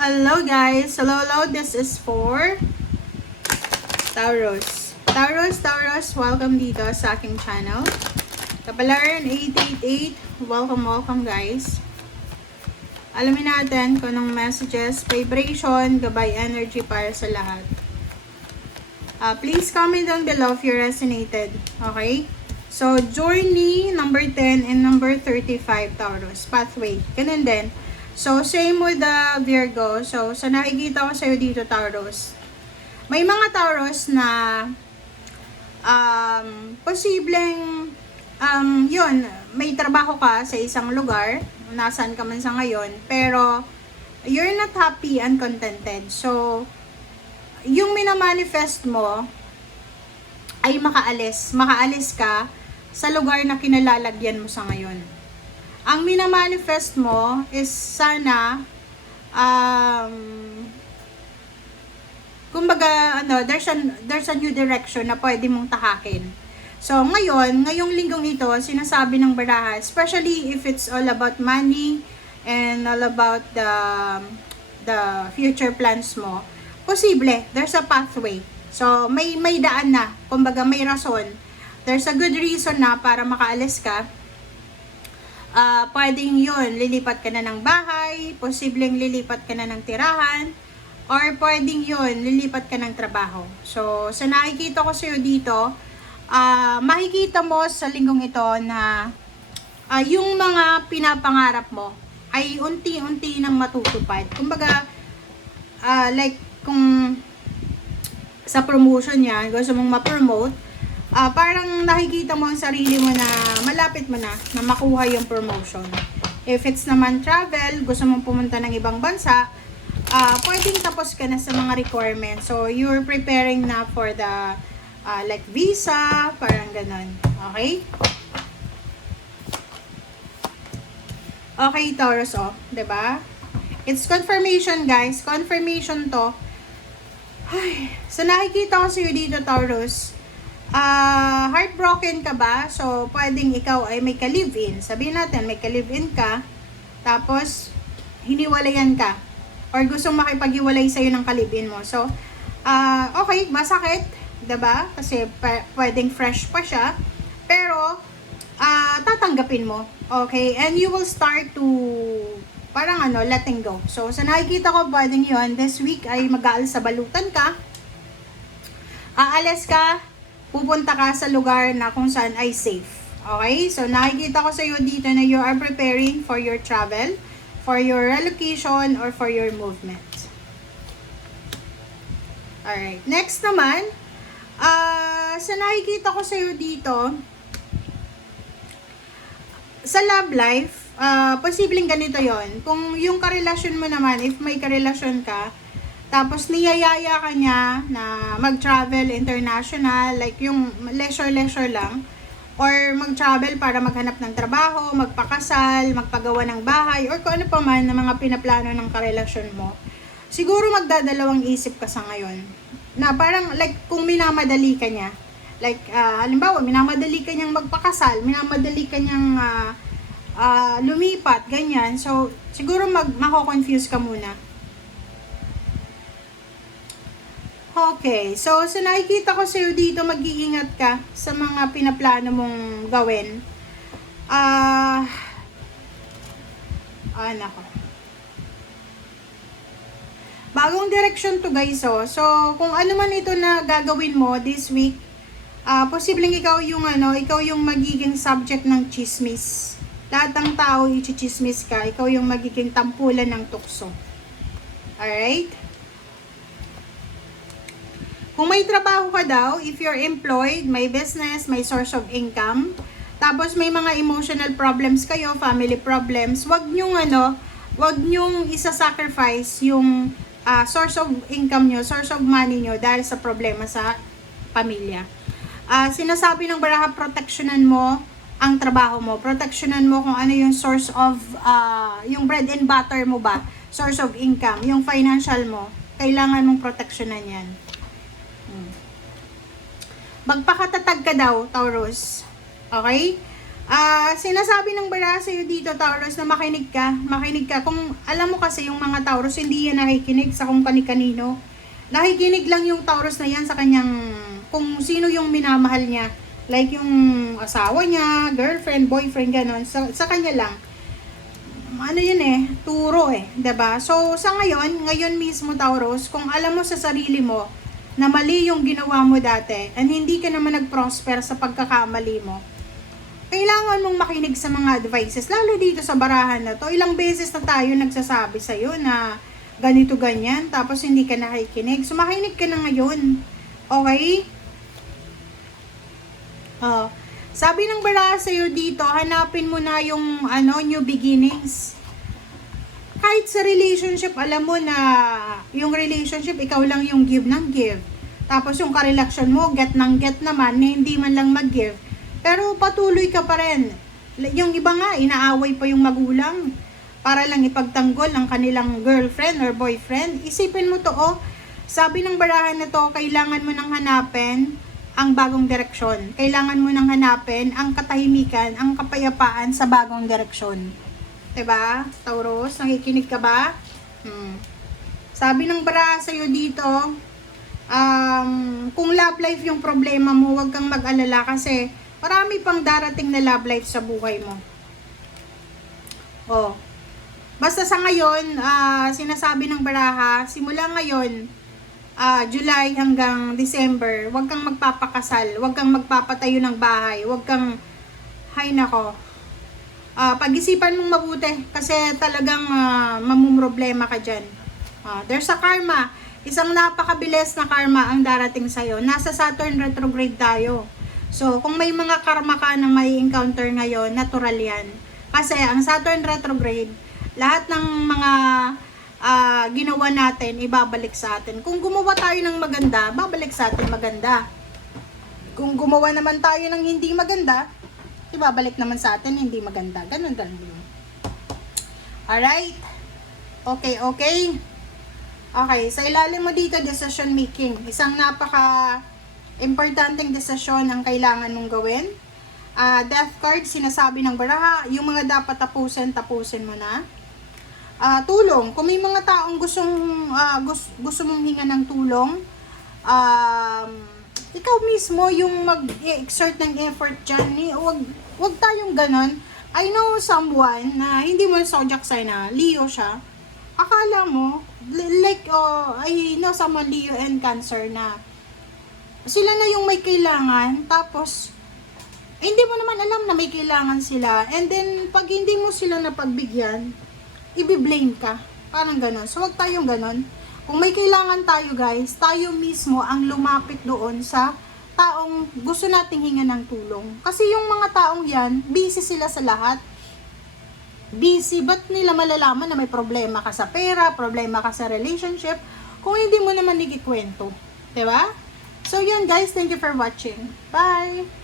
Hello guys! Hello, this is for Taurus. Taurus, welcome dito sa aking channel. Kapalaran 888, welcome guys. Alamin natin kung anong messages, vibration, gabay energy para sa lahat. Please comment down below if you resonated. Okay? So, journey number 10 and number 35, Taurus. Pathway. Ganun din. So, same with the Virgo. So, sa nakikita ko sa'yo dito, Taurus. May mga Taurus na posibleng yun, may trabaho ka sa isang lugar, nasaan ka man sa ngayon, pero you're not happy and contented. So, yung minamanifest mo ay makaalis. Makaalis ka sa lugar na kinalalagyan mo sa ngayon. Ang minamanifest mo is sana kumbaga there's a new direction na pwede mong tahakin. So ngayong linggong ito, sinasabi ng baraha, especially if it's all about money and all about the future plans mo, posible there's a pathway. So may daan na, kumbaga may rason. There's a good reason na para makaalis ka. Pwedeng yun, lilipat ka na ng bahay, posibleng lilipat ka na ng tirahan, or pwedeng yun, lilipat ka ng trabaho. So, sa nakikita ko sa'yo dito, makikita mo sa linggong ito na yung mga pinapangarap mo ay unti-unti nang matutupad. Kumbaga, like kung sa promotion yan, gusto mong ma-promote, parang nakikita mo ang sarili mo na malapit mo na makuha yung promotion. If it's naman travel, gusto mong pumunta ng ibang bansa, pwedeng tapos ka na sa mga requirements. So, you're preparing na for the like visa, parang ganun. Okay? Okay, Taurus, diba? It's confirmation, guys. Confirmation to. Ay, so nakikita ko sa'yo dito, Taurus. Heartbroken ka ba? So, pwedeng ikaw ay may ka-live-in. Sabihin natin, may ka-live-in ka, tapos, hiniwalayan ka. Or gustong makipag-iwalay sa'yo ng ka-live-in mo. So, okay, masakit, diba? Kasi, pwedeng fresh pa siya. Pero, tatanggapin mo. Okay? And you will start to, parang letting go. So, sa nakikita ko, pwedeng yun, this week ay mag-aalis sa balutan ka. Aalis ka, pupunta ka sa lugar na kung saan ay safe. Okay? So, nakikita ko sa iyo dito na you are preparing for your travel, for your relocation, or for your movement. Alright. Next naman, sa nakikita ko sa iyo dito, sa love life, posibleng ganito yon. Kung yung karelasyon mo naman, if may karelasyon ka, tapos niyayaya ka niya na mag-travel international, like yung leisure lang, or mag-travel para maghanap ng trabaho, magpakasal, magpagawa ng bahay, or kung ano pa man na mga pinaplano ng karelasyon mo, siguro magdadalawang isip ka sa ngayon. Na parang like kung minamadali ka niya, like halimbawa minamadali ka niyang magpakasal, minamadali ka niyang lumipat, ganyan. So siguro mako-confuse ka muna. Okay, so nakikita ko sa'yo dito, mag-iingat ka sa mga pinaplano mong gawin. Nako. Bagong direction to, guys, So, kung ano man ito na gagawin mo this week, posibleng ikaw yung magiging subject ng chismis. Lahat ng tao i-chismis ka, ikaw yung magiging tampulan ng tukso. Alright? Kung may trabaho ka daw, if you're employed, may business, may source of income, tapos may mga emotional problems kayo, family problems, wag nyong isa-sacrifice yung source of income nyo, source of money nyo dahil sa problema sa pamilya. Sinasabi ng baraha, protectionan mo ang trabaho mo, protectionan mo kung ano yung source of, yung bread and butter mo ba, source of income, yung financial mo, kailangan mong protectionan yan. Magpakatatag ka daw, Taurus. Okay? Sinasabi ng baraha sa'yo dito, Taurus, na makinig ka. Makinig ka. Kung alam mo kasi yung mga Taurus, hindi yan nakikinig sa kung kani-kanino. Nakikinig lang yung Taurus na yan sa kanyang, kung sino yung minamahal niya. Like yung asawa niya, girlfriend, boyfriend, ganon. Sa kanya lang. Ano yun turo diba? So, sa ngayon mismo, Taurus, kung alam mo sa sarili mo na mali yung ginawa mo dati, and hindi ka naman nag-prosper sa pagkakamali mo, kailangan mong makinig sa mga advices, lalo dito sa barahan na to. Ilang beses na tayo nagsasabi sa'yo na ganito ganyan, tapos hindi ka nakikinig. So, makinig ka na ngayon. Okay? Sabi ng baraha sa'yo dito, hanapin mo na yung new beginnings. Kahit sa relationship, alam mo na yung relationship, ikaw lang yung give ng give. Tapos yung karelasyon mo, get ng get naman, na hindi man lang mag-give. Pero patuloy ka pa rin. Yung iba nga, inaaway pa yung magulang para lang ipagtanggol ang kanilang girlfriend or boyfriend. Isipin mo to, sabi ng barahan na to, kailangan mo nang hanapin ang bagong direksyon. Kailangan mo nang hanapin ang katahimikan, ang kapayapaan sa bagong direksyon. Diba? Taurus, nakikinig ka ba? Sabi ng baraha sa'yo dito, kung love life yung problema mo, huwag kang mag-alala kasi marami pang darating na love life sa buhay mo. Basta sa ngayon, sinasabi ng baraha, simula ngayon, July hanggang December, huwag kang magpapakasal, huwag kang magpapatayo ng bahay, huwag kang, hay nako, pag-isipan mong mabuti kasi talagang mamumroblema ka dyan. There's a karma, isang napakabilis na karma ang darating sa'yo. Nasa Saturn retrograde tayo. So, kung may mga karma ka na may encounter ngayon, natural yan. Kasi ang Saturn retrograde, lahat ng mga ginawa natin, ibabalik sa atin. Kung gumawa tayo ng maganda, babalik sa atin maganda. Kung gumawa naman tayo ng hindi maganda, ibabalik naman sa atin hindi maganda. Ganun. Alright? Okay. Okay, sa ilalim mo dito, decision making. Isang importanteng desisyon ang kailangan mong gawin. Death card, sinasabi ng baraha, yung mga dapat tapusin mo na. Tulong, kung may mga taong gusto mong hinga ng tulong, ikaw mismo yung mag-exert ng effort dyan. Wag tayong ganon. I know someone na hindi mo zodiac sign na Leo siya. Akala mo, like, I know someone Leo and Cancer na sila na yung may kailangan, tapos hindi mo naman alam na may kailangan sila, and then pag hindi mo sila napagbigyan, i-blame ka, parang ganon. So wag tayong ganon. Kung may kailangan tayo, guys, tayo mismo ang lumapit doon sa taong gusto nating hinga ng tulong. Kasi yung mga taong yan, busy sila sa lahat. Busy, ba't nila malalaman na may problema ka sa pera, problema ka sa relationship, kung hindi mo naman ikikwento, diba? So yun guys, thank you for watching. Bye!